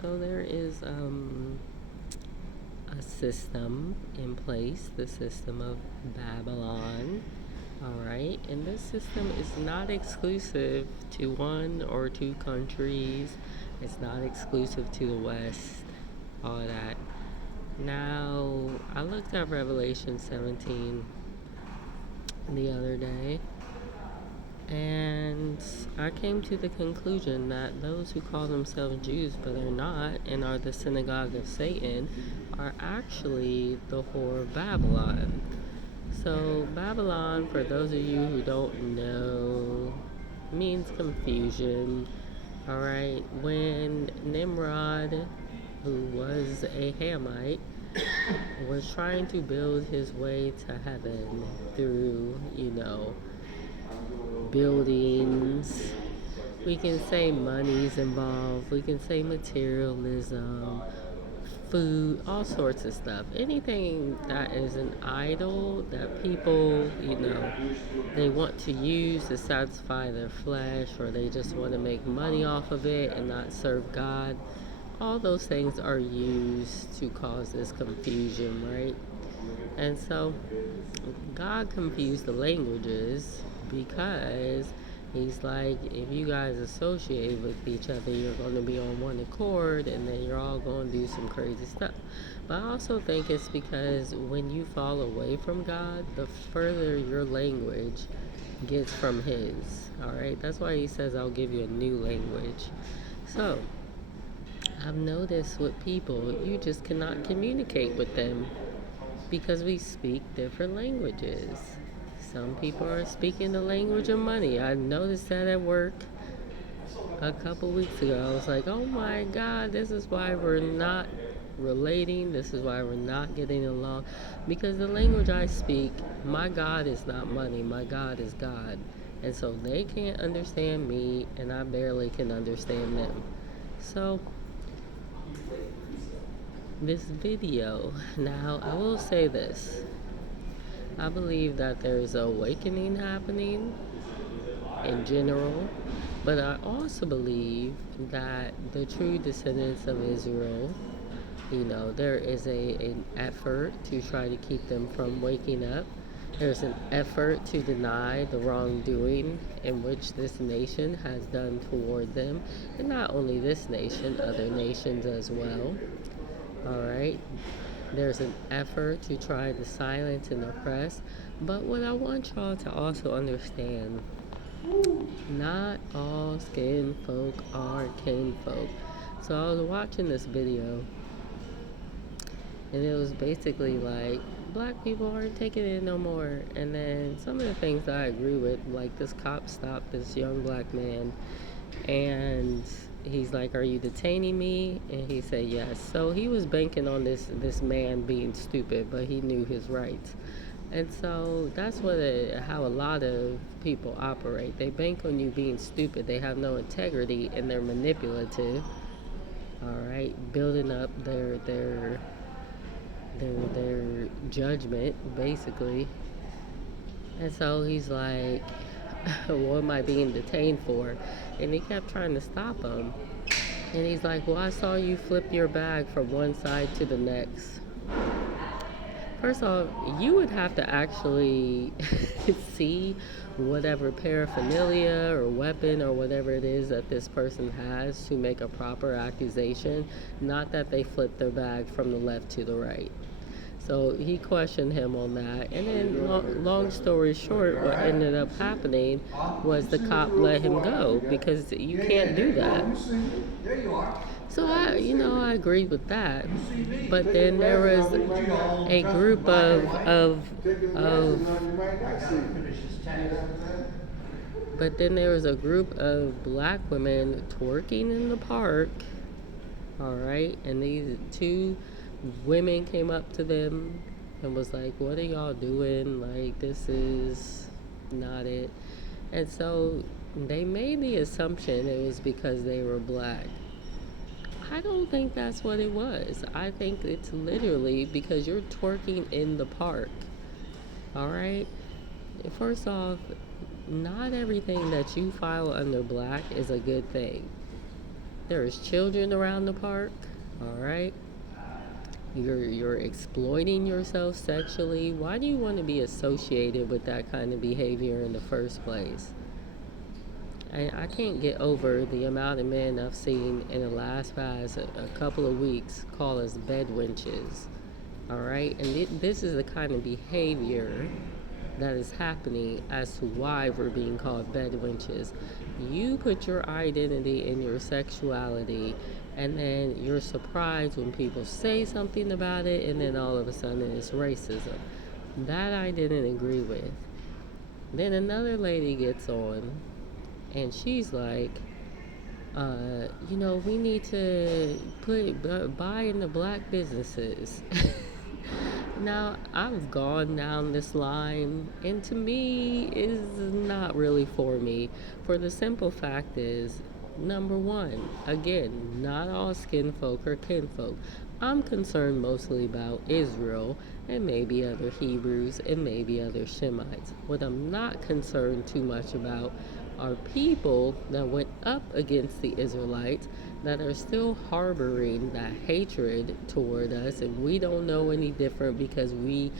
So there is a system in place, the system of Babylon. All right, and this system is not exclusive to one or two countries. It's not exclusive to the West. All of that. Now, I looked at Revelation 17 the other day, and I came to the conclusion that those who call themselves Jews but are not and are the synagogue of Satan are actually the whore of Babylon. So, Babylon, for those of you who don't know, means confusion. Alright, when Nimrod, who was a Hamite, was trying to build his way to heaven through, buildings. We can say money's involved. We can say materialism, food, all sorts of stuff. Anything that is an idol that people, they want to use to satisfy their flesh, or they just want to make money off of it and not serve God. All those things are used to cause this confusion, right? And so God confused the languages because he's like, if you guys associate with each other, you're going to be on one accord and then you're all going to do some crazy stuff. But I also think it's because when you fall away from God, the further your language gets from his. All right, that's why he says, I'll give you a new language. So I've noticed with people, you just cannot communicate with them because we speak different languages. Some people are speaking the language of money. I noticed that at work a couple weeks ago. I was like, oh my God, this is why we're not relating. This is why we're not getting along. Because the language I speak, my God is not money. My God is God. And so they can't understand me, and I barely can understand them. So this video, now I will say this. I believe that there's an awakening happening in general, but I also believe that the true descendants of Israel, there is an effort to try to keep them from waking up. There's an effort to deny the wrongdoing in which this nation has done toward them, and not only this nation, other nations as well. All right. There's an effort to try to silence and oppress. But what I want y'all to also understand, not all skin folk are kinfolk. So I was watching this video, and it was basically like, black people aren't taking it no more. And then some of the things that I agree with, like this cop stopped this young black man, and he's like, are you detaining me? And he said yes. So he was banking on this man being stupid, but he knew his rights. And so that's how a lot of people operate. They bank on you being stupid. They have no integrity, and they're manipulative. All right, building up their judgment, basically. And so he's like, what am I being detained for? And he kept trying to stop him. And he's like, well, I saw you flip your bag from one side to the next. First off, you would have to actually see whatever paraphernalia or weapon or whatever it is that this person has to make a proper accusation, not that they flipped their bag from the left to the right. So he questioned him on that. And then, long story short, what ended up happening was the cop let him go because you can't do that. So I agreed with that. But then there was a group but then there was a group of black women twerking in the park. All right, and these two women came up to them and was like, what are y'all doing? Like, this is not it. And so they made the assumption it was because they were black. I don't think that's what it was. I think it's literally because you're twerking in the park. All right? First off, not everything that you file under black is a good thing. There's children around the park, all right? You're exploiting yourself sexually. Why do you want to be associated with that kind of behavior in the first place? I can't get over the amount of men I've seen in the last past a couple of weeks call us bed wenches. All right, and this is the kind of behavior that is happening as to why we're being called bed wenches. You put your identity in your sexuality, and then you're surprised when people say something about it, and then all of a sudden it's racism. That I didn't agree with. Then another lady gets on, and she's like, we need to buy into black businesses. Now, I've gone down this line, and to me, is not really for me. For the simple fact is, number one, again, not all skin folk are kinfolk. I'm concerned mostly about Israel and maybe other Hebrews and maybe other Shemites. What I'm not concerned too much about are people that went up against the Israelites that are still harboring that hatred toward us, and we don't know any different because we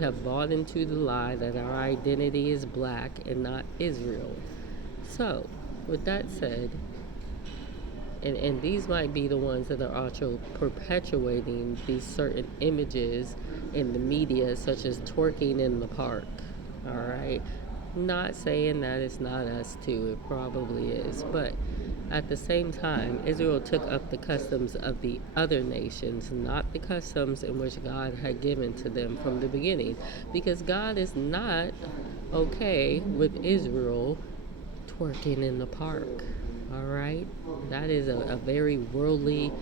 have bought into the lie that our identity is black and not Israel. So with that said, and these might be the ones that are also perpetuating these certain images in the media, such as twerking in the park. All right, not saying that it's not us too, it probably is, but at the same time, Israel took up the customs of the other nations, not the customs in which God had given to them from the beginning, because God is not okay with Israel twerking in the park. All right, that is a very worldly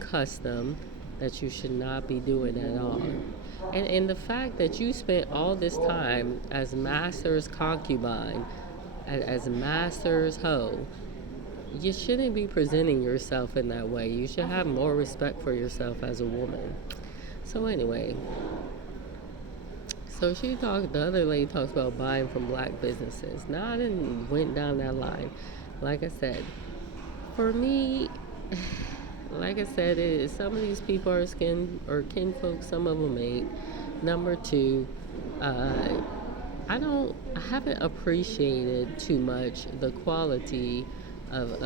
custom that you should not be doing at all. And the fact that you spent all this time as master's concubine, as master's hoe, you shouldn't be presenting yourself in that way. You should have more respect for yourself as a woman. So anyway, so the other lady talks about buying from black businesses. Now I didn't went down that line. Like I said, for me, like I said, some of these people are skin or kinfolk, some of them ain't. Number two, uh, I haven't appreciated too much the quality of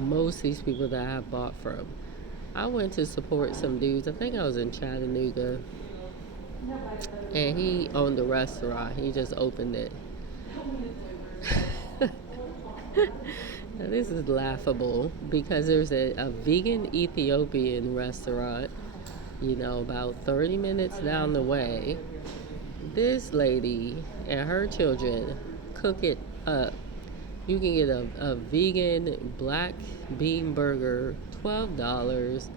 most of these people that I have bought from. I went to support some dudes. I think I was in Chattanooga, and he owned a restaurant. He just opened it. Now, this is laughable because there's a vegan Ethiopian restaurant, about 30 minutes down the way. This lady and her children cook it up. You can get a vegan black bean burger, $12.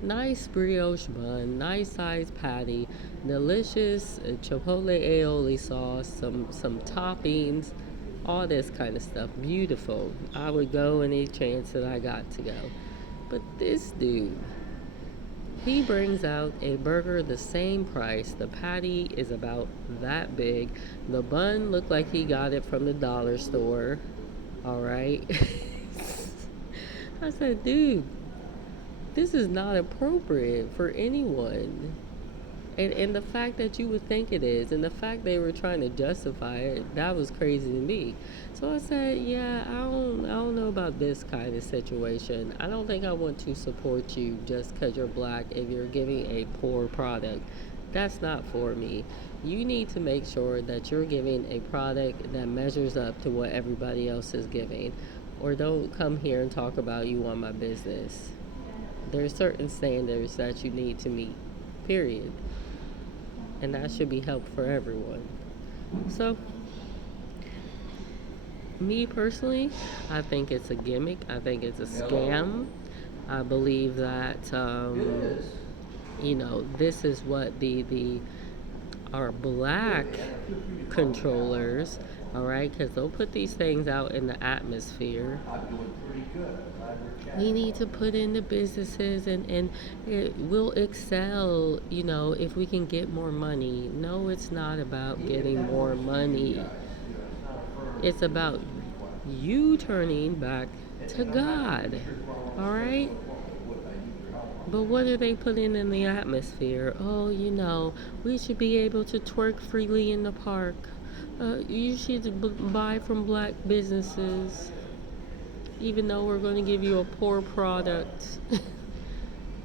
Nice brioche bun, nice sized patty, delicious chipotle aioli sauce, some toppings, all this kind of stuff. Beautiful. I would go any chance that I got to go. But this dude, he brings out a burger the same price. The patty is about that big. The bun looked like he got it from the dollar store. All right. I said, dude, this is not appropriate for anyone. And the fact that you would think it is, and the fact they were trying to justify it, that was crazy to me. So I said, yeah, I don't know about this kind of situation. I don't think I want to support you just because you're black if you're giving a poor product. That's not for me. You need to make sure that you're giving a product that measures up to what everybody else is giving. Or don't come here and talk about you want my business. There are certain standards that you need to meet, period. And that should be helped for everyone. So, me personally, I think it's a gimmick. I think it's a scam. I believe that, this is what our black controllers, all right, because they'll put these things out in the atmosphere. We need to put in the businesses, and it will excel, if we can get more money. No, it's not about getting more money. It's about you turning back to God. All right. But what are they putting in the atmosphere? Oh, we should be able to twerk freely in the park. You should buy from black businesses, even though we're going to give you a poor product.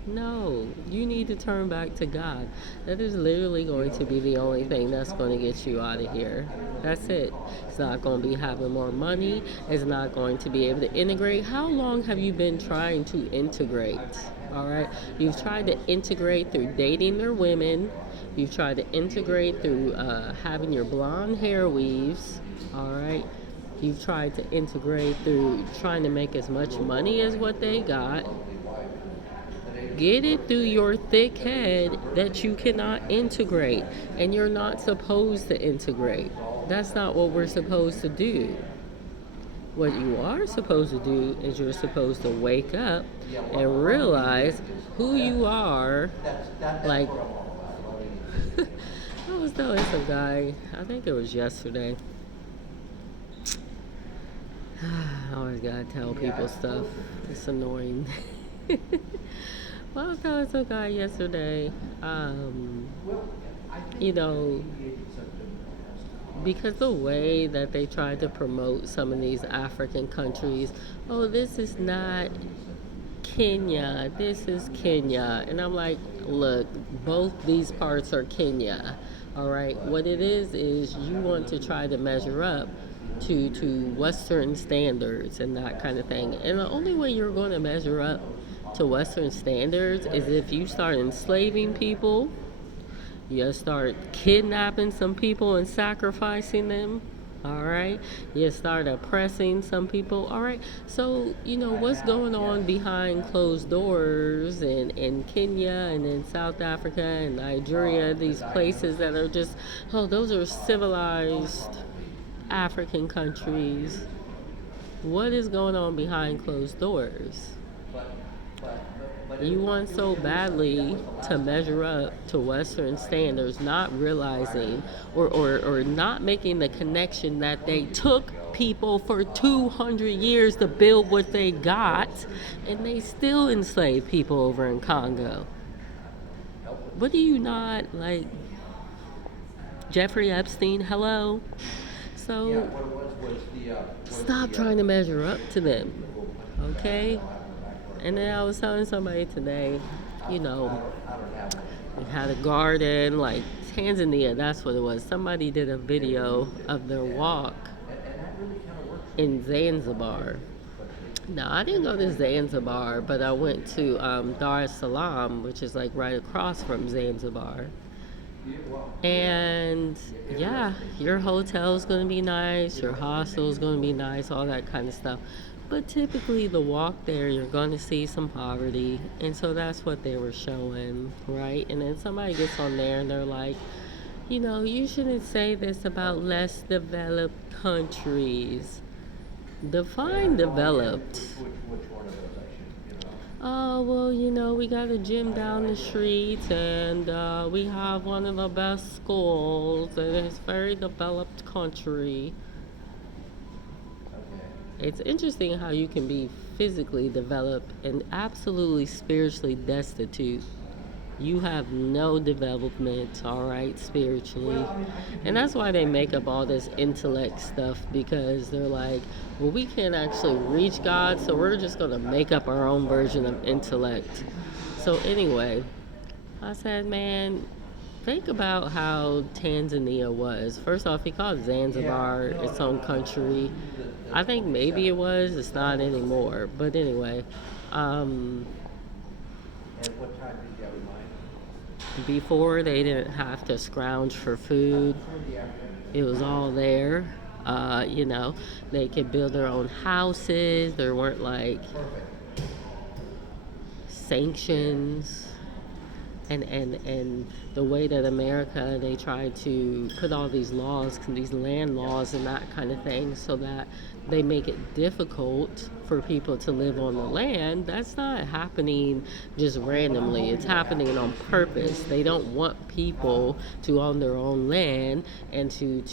No, you need to turn back to God. That is literally going to be the only thing that's going to get you out of here. That's it. It's not going to be having more money. It's not going to be able to integrate. How long have you been trying to integrate? All right. You've tried to integrate through dating their women. You've tried to integrate through having your blonde hair weaves. All right. You've tried to integrate through trying to make as much money as what they got. Get it through your thick head that you cannot integrate, and you're not supposed to integrate. That's not what we're supposed to do. What you are supposed to do is you're supposed to wake up and realize who you are. Like, I was telling some guy, I think it was yesterday. I always gotta tell people stuff. It's annoying. Well, I was telling some guy yesterday, you know, because the way that they try to promote some of these African countries, oh, this is not Kenya, this is Kenya. And I'm like, look, both these parts are Kenya. All right. What it is you want to try to measure up to Western standards and that kind of thing. And the only way you're going to measure up to Western standards is if you start enslaving people, you start kidnapping some people and sacrificing them. All right. You start oppressing some people. All right. So, what's going on behind closed doors in Kenya and in South Africa and Nigeria, these places that are just, oh, those are civilized African countries. What is going on behind closed doors? You want so badly to measure up to Western standards, not realizing or not making the connection that they took people for 200 years to build what they got, and they still enslave people over in Congo. What do you not like? Jeffrey Epstein, hello? So stop trying to measure up to them, okay? And then I was telling somebody today, we had a garden, like Tanzania, that's what it was. Somebody did a video of their walk in Zanzibar. Now, I didn't go to Zanzibar, but I went to Dar es Salaam, which is like right across from Zanzibar. And yeah, your hotel's going to be nice, your hostel's going to be nice, all that kind of stuff. But typically the walk there, you're going to see some poverty. And so that's what they were showing, right? And then somebody gets on there and they're like, you shouldn't say this about less developed countries. Define developed. Oh, well, we got a gym down the street and we have one of the best schools and it's a very developed country. It's interesting how you can be physically developed and absolutely spiritually destitute. You have no development, all right, spiritually. And that's why they make up all this intellect stuff, because they're like, well, we can't actually reach God, so we're just going to make up our own version of intellect. So anyway, I said, man, think about how Tanzania was. First off, he called Zanzibar its own country. I think maybe it was. It's not anymore. But anyway, before they didn't have to scrounge for food. It was all there. They could build their own houses. There weren't like sanctions. And the way that America, they tried to put all these laws, these land laws and that kind of thing, so that they make it difficult for people to live on the land. That's not happening just randomly. It's happening on purpose. They don't want people to own their own land and to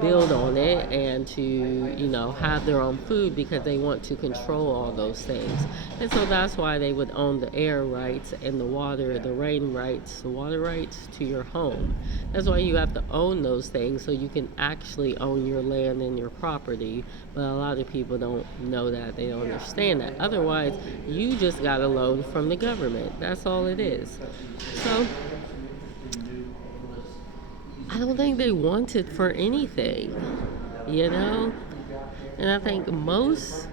build on it and to, have their own food because they want to control all those things. And so that's why they would own the air rights and the rain rights, the water rights to your home. That's why you have to own those things so you can actually own your land and your property. But a lot of people don't know that. They don't understand that. Otherwise, you just got a loan from the government. That's all it is. So, I don't think they want it for anything, you know? And I think most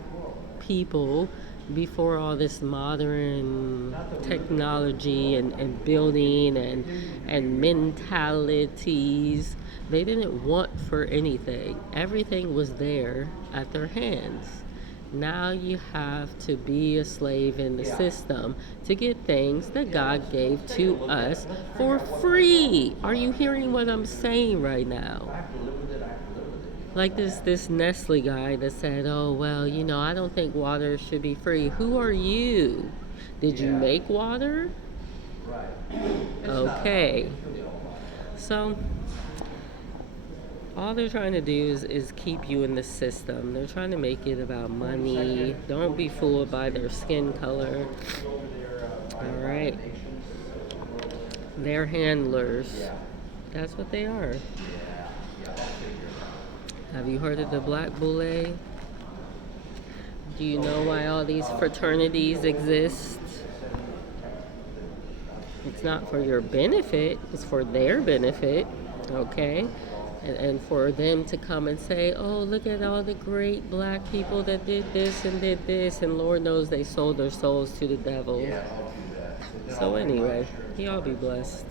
people, before all this modern technology and building and mentalities, they didn't want for anything. Everything was there at their hands. Now you have to be a slave in the system to get things that God gave to us for free. Are you hearing what I'm saying right now? Like this Nestle guy that said, "Oh well, I don't think water should be free." Who are you? Did you make water? Okay. So all they're trying to do is keep you in the system. They're trying to make it about money. Don't be fooled by their skin color. All right. They're handlers. That's what they are. Have you heard of the Black Boule? Do you know why all these fraternities exist? It's not for your benefit, it's for their benefit, okay? And for them to come and say, oh, look at all the great black people that did this, and Lord knows they sold their souls to the devil. So anyway, y'all be blessed.